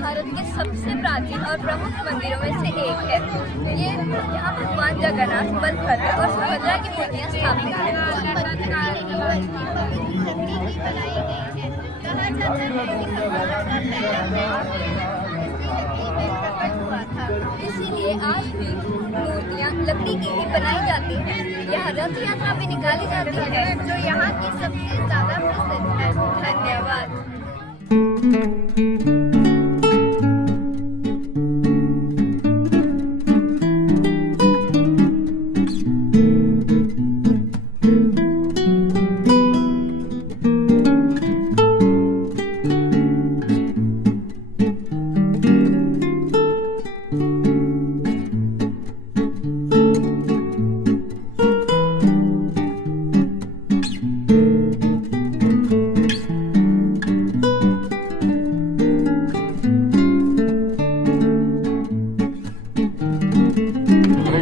भारत के सबसे प्राचीन और प्रमुख मंदिरों में से एक है। ये यहाँ भगवान जगन्नाथ, बलभद्र और सुभद्रा की मूर्तियाँ स्थापित हैं। इसीलिए आज भी मूर्तियाँ लकड़ी की ही बनाई जाती हैं। यहाँ रथ यात्रा भी निकाली जाती है, जो यहाँ की सबसे ज्यादा प्रसिद्ध है। धन्यवाद।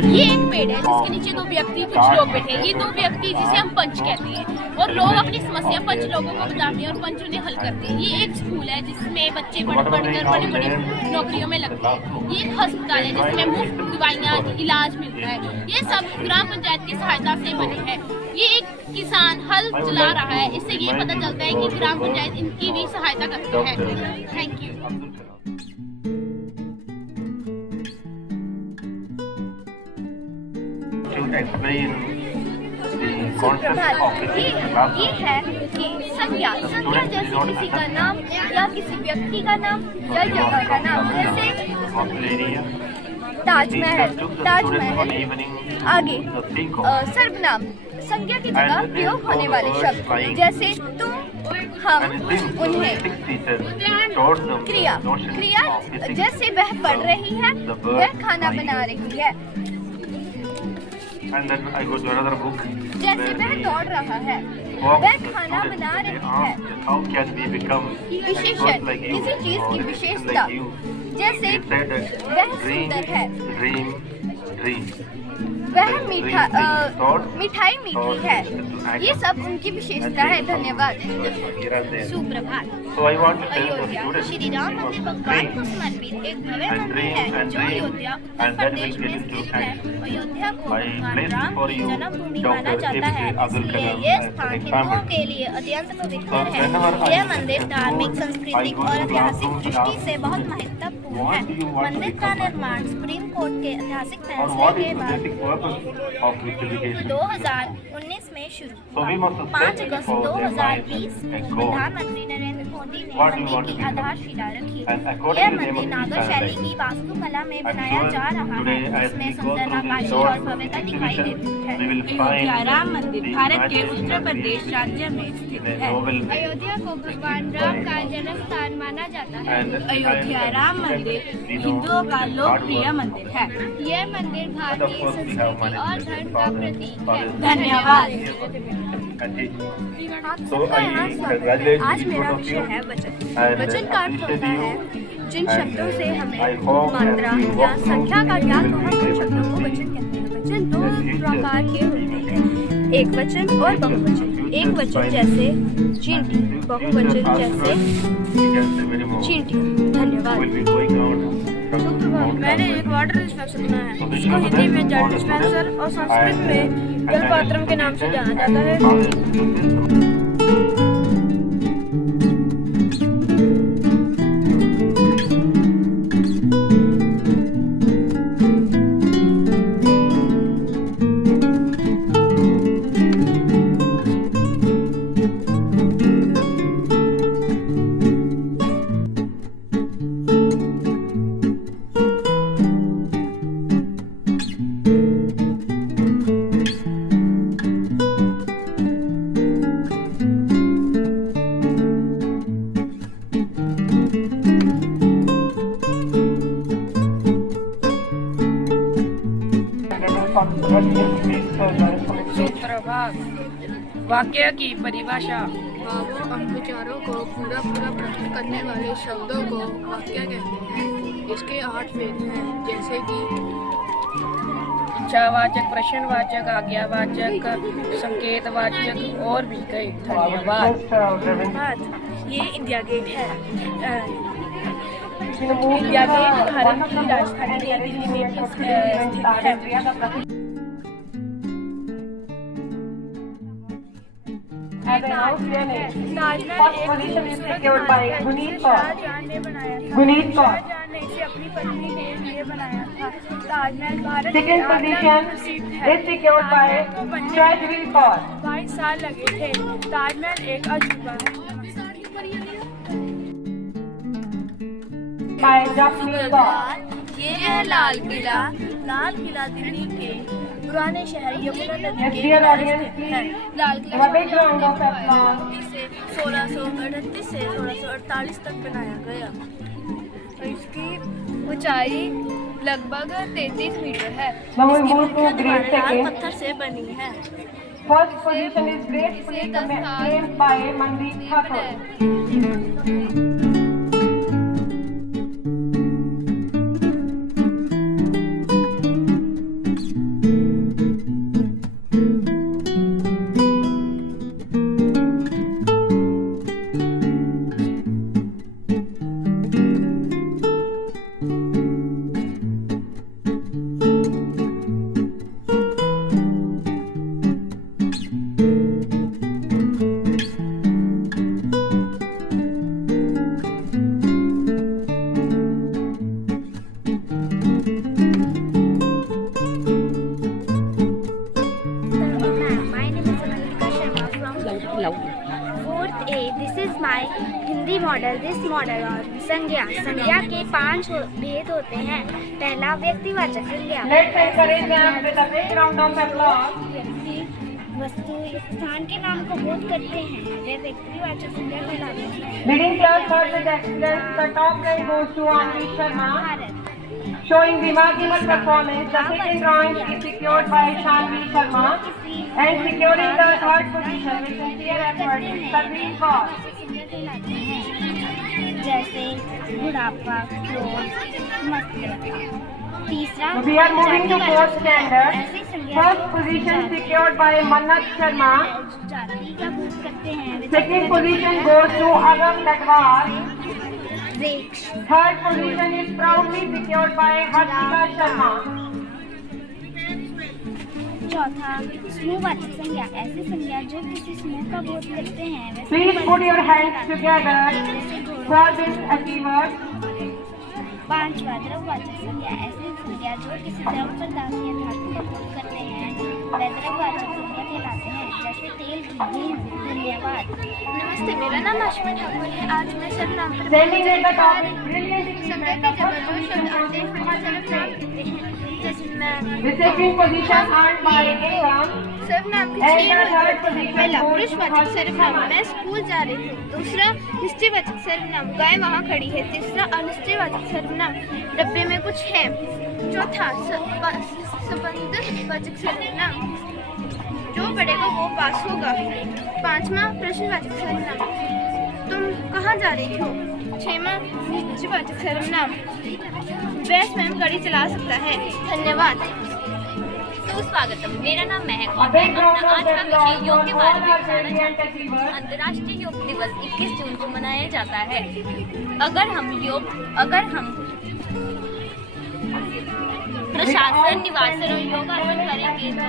ये एक पेड़ है जिसके नीचे दो व्यक्ति, कुछ लोग बैठे हैं। ये दो व्यक्ति जिसे हम पंच कहते हैं, और लोग अपनी समस्या पंच लोगों को बताते हैं और पंच उन्हें हल करते हैं। ये एक स्कूल है जिसमें बच्चे पढ़कर बड़े नौकरियों में लगते हैं। ये एक अस्पताल है जिसमें मुफ्त दवाइयाँ, इलाज मिलता है। ये सब ग्राम पंचायत की सहायता से बने हैं। ये एक किसान हल चला रहा है, इससे ये पता चलता है कि ग्राम पंचायत इनकी भी सहायता करती है। Thank you. ये है कि संज्ञा जैसे किसी का नाम या किसी व्यक्ति का नाम या जगह का नाम, जैसे ताजमहल। आगे सर्वनाम, संज्ञा की जगह प्रयोग होने वाले शब्द, जैसे तुम, हम, उन्हें। क्रिया जैसे वह पढ़ रही है, वह खाना बना रही है। And then I go to another book. जैसे वह दौड़ रहा है, वह खाना बना रही है। How can we become विशेषण, किसी चीज की विशेषता, जैसे वह सुंदर है, वह मिठाई मीठी है। ये सब उनकी विशेषता है। धन्यवाद। सुप्रभात। अयोध्या श्री राम मंदिर भगवान को समर्पित एक भव्य मंदिर है जो अयोध्या उत्तर प्रदेश में स्थित है। अयोध्या को भगवान राम की जन्मभूमि माना जाता है, इसलिए यह स्थान हिंदुओं के लिए अत्यंत पवित्र है। यह मंदिर धार्मिक, सांस्कृतिक और ऐतिहासिक दृष्टि से बहुत महत्वपूर्ण है। मंदिर का निर्माण सुप्रीम कोर्ट के ऐतिहासिक फैसले के बाद 2019 में शुरू हुआ। 5 अगस्त 2020 प्रधानमंत्री नरेंद्र मोदी ने मंदिर की आधारशिला रखी। यह मंदिर नागर शैली की वास्तुकला में बनाया जा रहा है, जिसमें सुंदर नक्काशी और भव्यता दिखाई देती है। अयोध्या राम मंदिर भारत के उत्तर प्रदेश राज्य में स्थित है। अयोध्या को भगवान राम का जन्म स्थान माना जाता है। अयोध्या राम मंदिर हिंदुओं का लोकप्रिय मंदिर है। यह मंदिर भारतीय संस्कृति और धर्म का प्रतीक है। धन्यवाद। So I congratulate each one of you है वचन। वचन का अर्थ होता है जिन शब्दों से हमें मात्रा या संख्या का ज्ञान हो, हम उन शब्दों को वचन कहते हैं। वचन दो प्रकार के होते हैं, एक वचन और बहुवचन। एक वचन जैसे चींटी, बहुवचन जैसे चींटी। धन्यवाद। मैंने एक वाटर डिस्पेंसर बनाया है, जिसको हिंदी में जल डिस्पेंसर और संस्कृत में जलपात्रम के नाम से जाना जाता है। सूत्रभाग, वाक्य की परिभाषा। भावों और विचारों को पूरा प्रकट करने वाले शब्दों को वाक्य कहते हैं। इसके 8 भेद हैं, जैसे कि इच्छावाचक, प्रश्नवाचक, आज्ञावाचक, संकेतवाचक और भी कई। धन्यवाद। ये इंडिया गेट है। इंडिया गेट भारत की राजधानी नई दिल्ली में स्थित है। ताजमहल एक खूबसूरत इमारत है जिसे शाहजहां ने बनाया था। शाहजहां ने इसे अपनी पत्नी के लिए बनाया था। ताजमहल भारत के आगरा में स्थित है। ताजमहल को बनने में 22 साल लगे थे। ताजमहल एक अजूबा है। ये है लाल किला। लाल किला दिल्ली के पुराने शहर यमुना नदी के किनारे स्थित है। लाल किला इसे 1638 से 1648 तक बनाया गया। इसकी ऊंचाई लगभग 33 मीटर है। इसकी मुख्य दीवारें लाल पत्थर से बनी है। First position is gracefully claimed by Mandeep Thakur. Fourth A, this is my Hindi model. This model और संज्ञा। संज्ञा के 5 भेद होते हैं। पहला व्यक्तिवाचक संज्ञा। Let's encourage them with a big round of applause. व्यक्ति वस्तु या स्थान के नाम को बोध करते हैं, वे व्यक्तिवाचक संज्ञा कहलाते हैं। Leading class third with excellence, the top rank goes to Anvi Sharma. Bharat. Showing remarkable performance, the second rank is secured by Shanvi Sharma. And securing the third position with sincere effort is Tanveen Kaur. कहलाते हैं, जैसे बुढ़ापा, क्रोध, मस्ती। तीसरा We are moving to fourth standard. ऐसी संज्ञा First position secured by Mannat Sharma. जाति का बोध करते हैं। Second position goes to Agam Ladwar. वृक्ष। Third position is proudly secured by Harshika Sharma. चौथा समूहवाचक संज्ञा। ऐसी संज्ञा जो किसी समूह का बोध करते हैं, वे Please put your hands together for this achievers. पांचवा द्रव्यवाचक संज्ञा। ऐसी संज्ञा जो किसी द्रव पदार्थ या धातु का बोध करते हैं, वे द्रव्यवाचक संज्ञा कहलाते हैं, जैसे तेल, घी। धन्यवाद। नमस्ते, मेरा नाम आशमा ठाकुर है। आज मैं सर्वनाम पर Standing at the topic, brilliant संज्ञा achievement के of जब दो शब्द आते हैं हम सर्वनाम कहते हैं। जैसे मैं the second position earned by Ekam. सर्वनाम के And 6 the third वर्ग हैं। पहला position पुरुषवाचक सर्वनाम, मैं स्कूल जा रही हूँ। दूसरा निश्चयवाचक सर्वनाम, गाय वहाँ खड़ी है। तीसरा अनिश्चयवाचक सर्वनाम, डब्बे में कुछ है। चौथा संबंधवाचक सर्वनाम, जो पढ़ेगा वो पास होगा। पांचवा प्रश्नवाचक सर्वनाम, तुम कहाँ जा रही हो? क्षेमा निश्चयवाचक सर्वनाम। वैस मैम गाड़ी चला सकता है। धन्यवाद। सुस्वागतम। मेरा नाम महक और मैं अपना आज का विषय योग के बारे में बताना चाहती हूँ। अंतर्राष्ट्रीय योग दिवस 21 जून को मनाया जाता है। अगर हम प्रशासन निवासन और योगासन करेंगे तो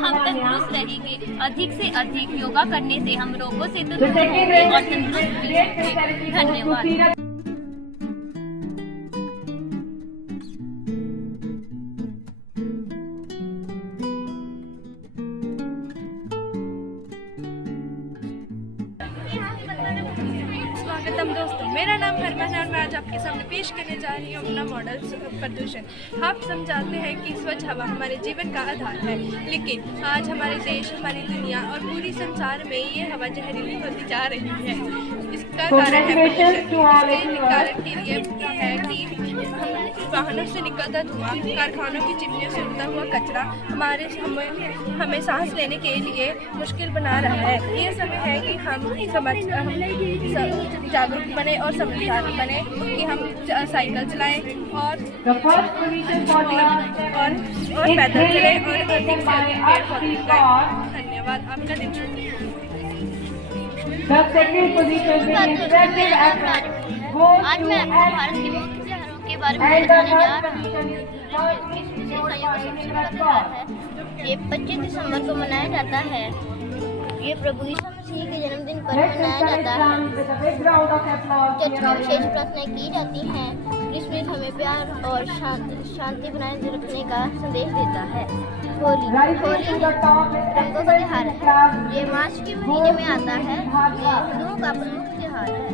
हम तंदुरुस्त रहेंगे। अधिक से अधिक योगा करने से हम रोगों से दूर होंगे और तंदुरुस्त भी होंगे। धन्यवाद। स्वागतम दोस्तों, मेरा नाम हरमान और मैं आज आपके सामने पेश करने जा रही हूँ अपना मॉडल प्रदूषण। आप सब जानते हैं कि स्वच्छ हवा हमारे जीवन का आधार है, लेकिन आज हमारे देश, हमारी दुनिया और पूरी संसार में ये हवा जहरीली होती जा रही है। इसका कारण है प्रदूषण। इसके कारण के लिए है कि वाहनों से निकलता धुआं, कारखानों की चिमनियों से उड़ता हुआ कचरा हमें सांस लेने के लिए मुश्किल बना रहा है। ये समय है कि हम जागरूक बने और समझदार बने कि हम साइकिल चलाएं और पैदल चलें और अधिक से अधिक पेड़ पौधे लगाएं। धन्यवाद। आपका दिन शुभ हो। आज मैं आपको भारत के मुख्य शहरों के बारे में बताने जा रहा हूँ। ये 25 दिसंबर को मनाया जाता है। ये प्रभु यीशु मसीह के जन्मदिन पर मनाया जाता है। चर्च में विशेष प्रार्थनाएं की जाती हैं। क्रिसमस हमें प्यार और शांति बनाए रखने का संदेश देता है। होली रंगों का त्योहार है। ये मार्च के महीने में आता है। ये हिंदुओं का प्रमुख त्योहार है।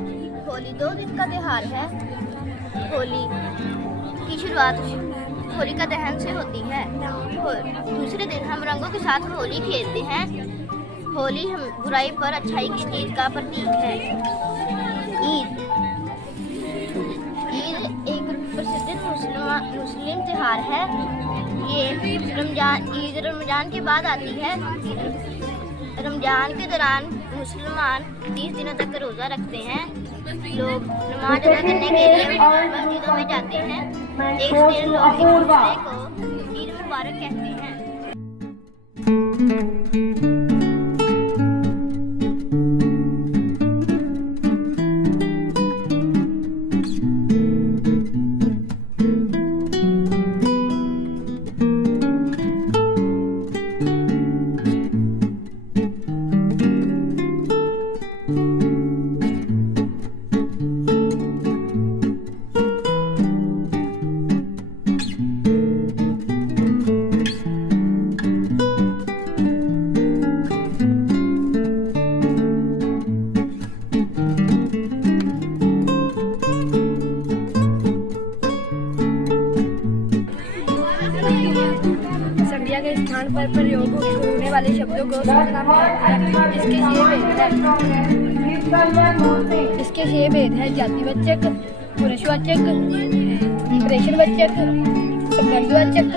होली 2 दिन का त्योहार है। होली की शुरुआत होलिका दहन से होती है। दूसरे दिन हम रंगों के साथ होली खेलते हैं। होली हम बुराई पर अच्छाई की जीत का प्रतीक है। ईद एक प्रसिद्ध मुस्लिम त्योहार है। ये रमजान के बाद आती है। रमजान के दौरान मुसलमान 30 दिनों तक रोज़ा रखते हैं। लोग नमाज अदा करने के लिए मस्जिदों में जाते हैं। एक से लोग एक दूसरे को ईद मुबारक कहते हैं। संज्ञा के स्थान पर प्रयोग होने वाले शब्दों को समझना है। इसके 6 भेद है। जातिवाचक, पुरुषवाचक, प्रेषणवाचक, संबंधवाचक,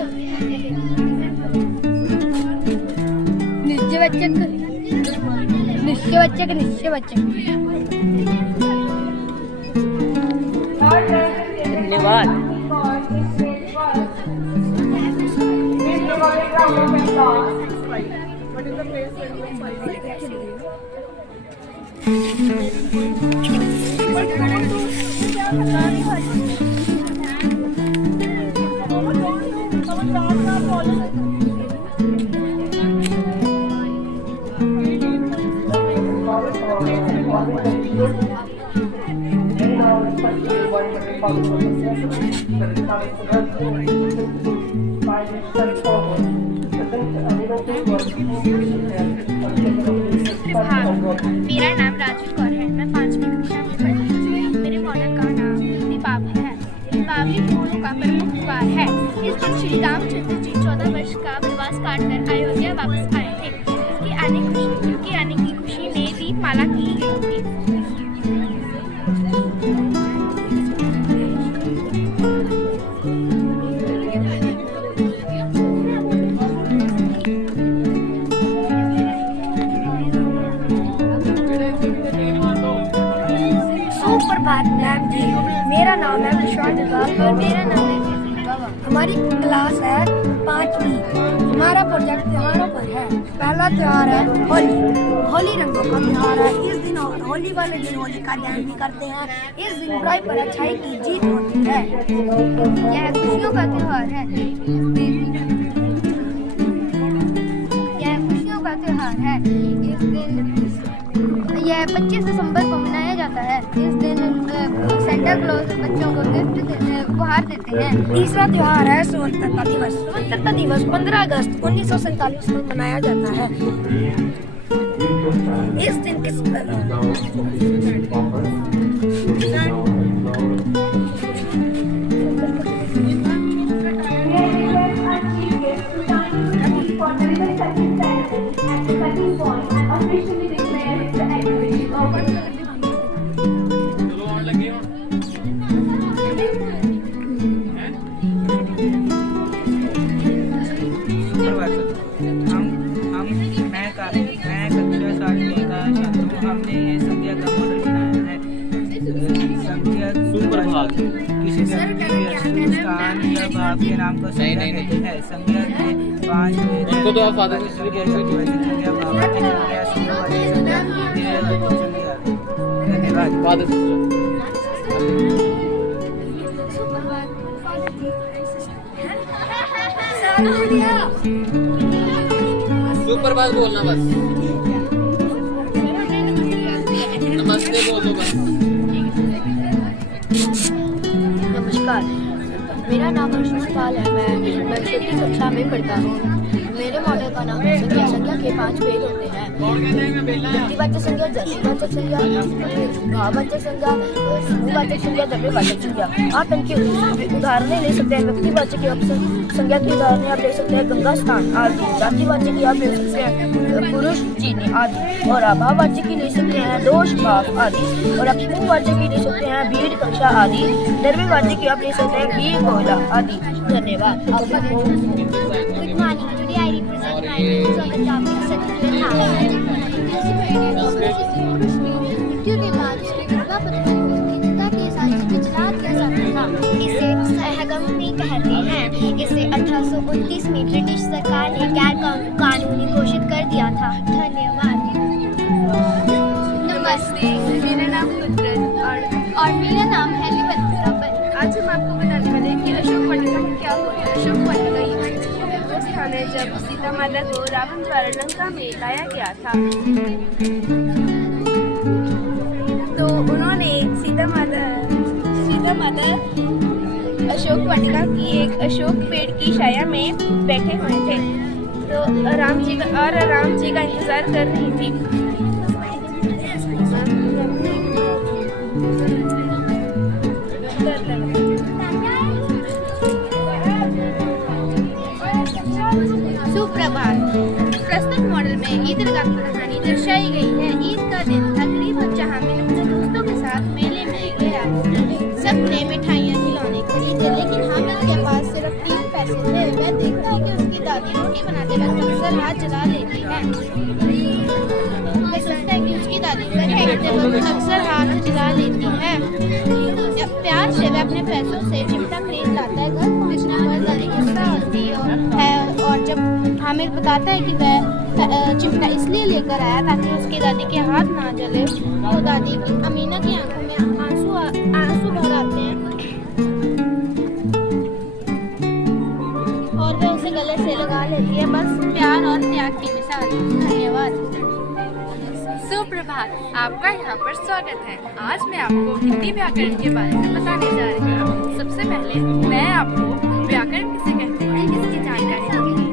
निश्चयवाचक, निश्चयवाचक। धन्यवाद। मेरा नाम राजू कौर है। मैं 5वीं कक्षा में पढ़ती हूँ। मेरे मॉडल का नाम दीपावली है। दीपावली हिंदुओं का प्रमुख त्योहार है। इस दिन श्री रामचंद्र जी 14 वर्ष का वनवास काटकर अयोध्या वापस आए थे। उनके आने की खुशी में दीपमाला की गई थी। मैम जी, मेरा नाम है विश्वास जलाल और मेरा नाम है बाबा। हमारी क्लास है 5वीं। हमारा प्रोजेक्ट त्योहारों पर है। पहला त्योहार है होली। होली रंगों का त्योहार है। इस दिन होली वाले दिन होलिका दहन भी करते हैं। इस दिन बुराई पर अच्छाई की जीत होती है। यह खुशियों का त्योहार है। यह खुशियों का त्योहार है। इस दिन यह 25 दिसंबर को मनाया जाता है। इस दिन सेंटा क्लॉज बच्चों को गिफ्ट उपहार देते हैं। तीसरा त्योहार है स्वतंत्रता दिवस। स्वतंत्रता दिवस 15 अगस्त 1947 को मनाया जाता है। इस दिन मैं कक्षा 7वीं का छात्र हूँ। हमने ये संज्ञा का मॉडल बनाया है। संज्ञा किसी स्थान या भाव के नाम को संज्ञा कहते हैं। संज्ञा में 5 धन्यवाद। सुप्रभात बोलना बस। नमस्ते बोलो बस। नमस्कार, मेरा नाम हर्षित पाल है। मैं 6वीं कक्षा में पढ़ता हूँ। मेरे मॉडल का नाम है संज्ञा। संज्ञा के 5 भेद होते हैं। व्यक्तिवाचक संज्ञा, जातिवाचक संज्ञा, भाववाचक संज्ञा, समूहवाचक संज्ञा, द्रव्यवाचक संज्ञा। आप इनके उदाहरण ले सकते हैं। व्यक्तिवाचक संज्ञा के उदाहरण आप ले सकते हैं गंगा स्थान आदि। जातिवाचक की आप ले सकते हैं पुरुष, चीनी आदि। और भाववाचक की ले सकते हैं दोष, भाव आदि। और आप समूहवाचक की ले सकते हैं भीड़, कक्षा आदि। द्रव्यवाचक की आप ले सकते हैं घी, कोयला आदि। धन्यवाद। Good morning. Today I represent my views on the topic secular housing. मृत्यु के बाद उसकी दुर्गा पत्नी को चिता के साथ जला दिया जाता था। इसे सहगमनी कहते हैं। इसे 1829 में ब्रिटिश सरकार ने गैर कानूनी घोषित कर दिया था। धन्यवाद। नमस्ते, मेरा नाम कुदरत और मेरा नाम है लिबंतरा। आज हम आपको बताने वाले हैं कि अशोक वाटिका में क्या हुआ है। अशोक वाटिका ये वो स्थान है जब सीता माता को रावण द्वारा लंका में लाया गया था। तो उन्होंने सीता माता अशोक वाटिका की एक अशोक पेड़ की छाया में बैठे हुए थे। तो राम जी का इंतजार कर रही थी। सुप्रभात। प्रस्तुत मॉडल में ईदगाह की कहानी दर्शाई गई है। ईद का दिन था। गरीब बच्चा हामिद अपने दोस्तों के साथ मेले में गया। सबने मिठाइयाँ खिलौने खरीदे, लेकिन हामिद के पास सिर्फ 3 पैसे थे। वह देखता है कि उसकी दादी रोटी बनाते वक्त अक्सर हाथ जला लेती है। प्यार से वह अपने पैसों से चिमटा खरीद लाता है। घर पहुंचने पर दादी गुस्सा होती है और जब हामिद बताता है कि वह चिमटा इसलिए लेकर आया ताकि उसकी दादी के हाथ ना जले, तो दादी अमीना की आंखों में आंसू भर आते हैं और वह उसे गले से लगा लेती है। बस प्यार और त्याग की मिसाल। धन्यवाद। सुप्रभात, आपका यहाँ पर स्वागत है। आज मैं आपको हिंदी व्याकरण के बारे में बताने जा रही हूँ। सबसे पहले मैं आपको व्याकरण किसे कहते हैं इसकी जानकारी दूंगी।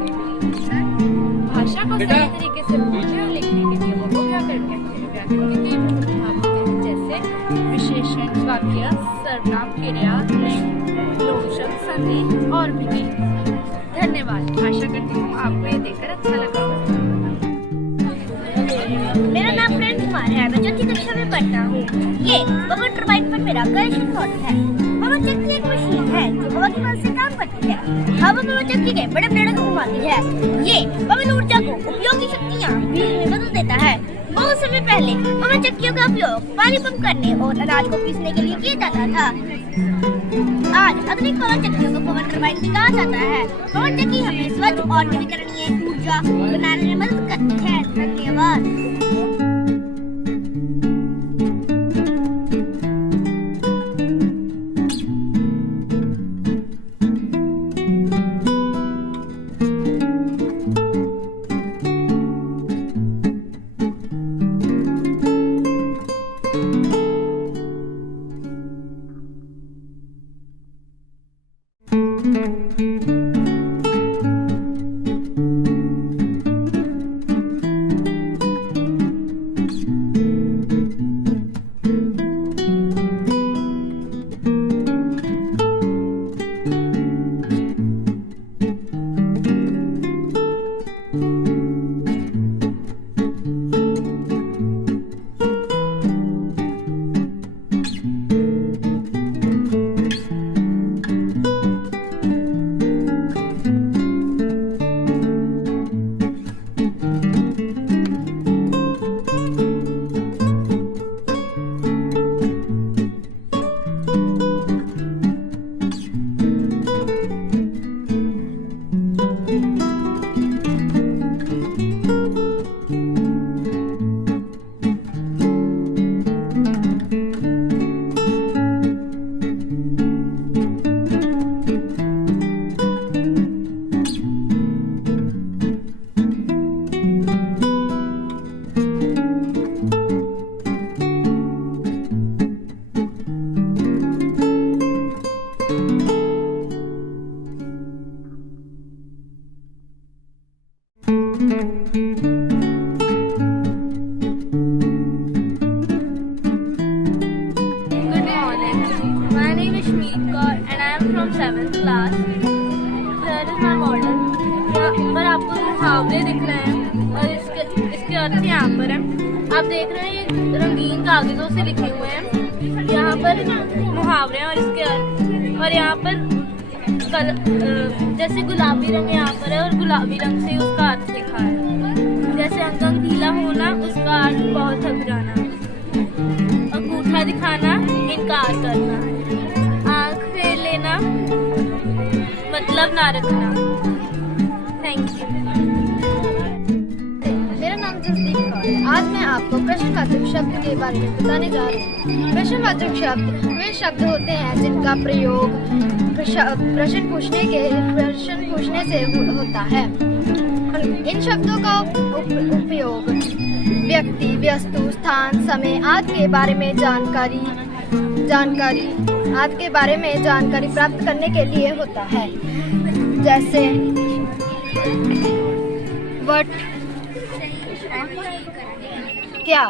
भाषा को सही तरीके से बोलने और लिखने के नियमों को व्याकरण कहते हैं। व्याकरण के नियम भाग होते हैं जैसे विशेषण, वाक्य, सर्वनाम, क्रिया, लिंग, लोक शब्द, संधि और भी कई। धन्यवाद। आशा करती हूँ आपको ये देखकर अच्छा लगा। मेरा नाम प्रेम कुमार है। मैं 4वीं कक्षा में पढ़ता हूँ। ये पवन टरबाइन पर मेरा करेक्शन मॉडल है। पवन चक्की एक मशीन है जो हवा की मदद से काम करती है। हवा पवन चक्की के बड़े पेड़ों को घुमाती है। ये पवन ऊर्जा को उपयोगी शक्तियाँ बिजली में बदल देता है। बहुत समय पहले पवन चक्कियों का उपयोग पानी पंप करने और अनाज को पीसने के लिए किया जाता था। आज आधुनिक पवन चक्कियों को पवन टरबाइन भी कहा जाता है। पवन चक्की हमें स्वच्छ और नवीकरणीय ऊर्जा बनाने में मदद करती है। धन्यवाद। class. Here is my model. यहाँ पर आपको मुहावरे दिख रहे हैं और इसके अर्थ यहाँ पर है. आप देख रहे हैं ये रंगीन कागजों से लिखे हुए हैं. यहाँ पर मुहावरे हैं और इसके अर्थ. और यहाँ पर जैसे गुलाबी रंग यहाँ पर है और गुलाबी रंग से उसका अर्थ लिखा है. जैसे अंग ढीला होना उसका अर्थ बहुत थक जाना. अंगूठा दिखाना इनकार करना. आँख फेर लेना मतलब ना रखना. Thank you. मेरा नाम जसदीप कौर है. आज मैं आपको प्रश्नवाचक शब्द के बारे में बताने जा रही हूँ. प्रश्नवाचक शब्द वे शब्द होते हैं जिनका प्रयोग प्रश्न पूछने से होता है. इन शब्दों का उपयोग व्यक्ति, वस्तु, स्थान, समय आदि के बारे में जानकारी प्राप्त करने के लिए होता है. जैसे व्हाट, क्या,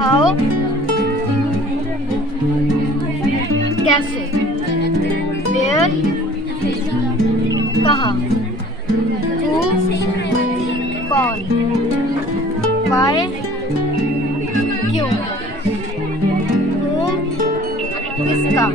हाउ, कैसे, वेयर, कहाँ, हु, कौन, वाई, क्यों, whom, किसका.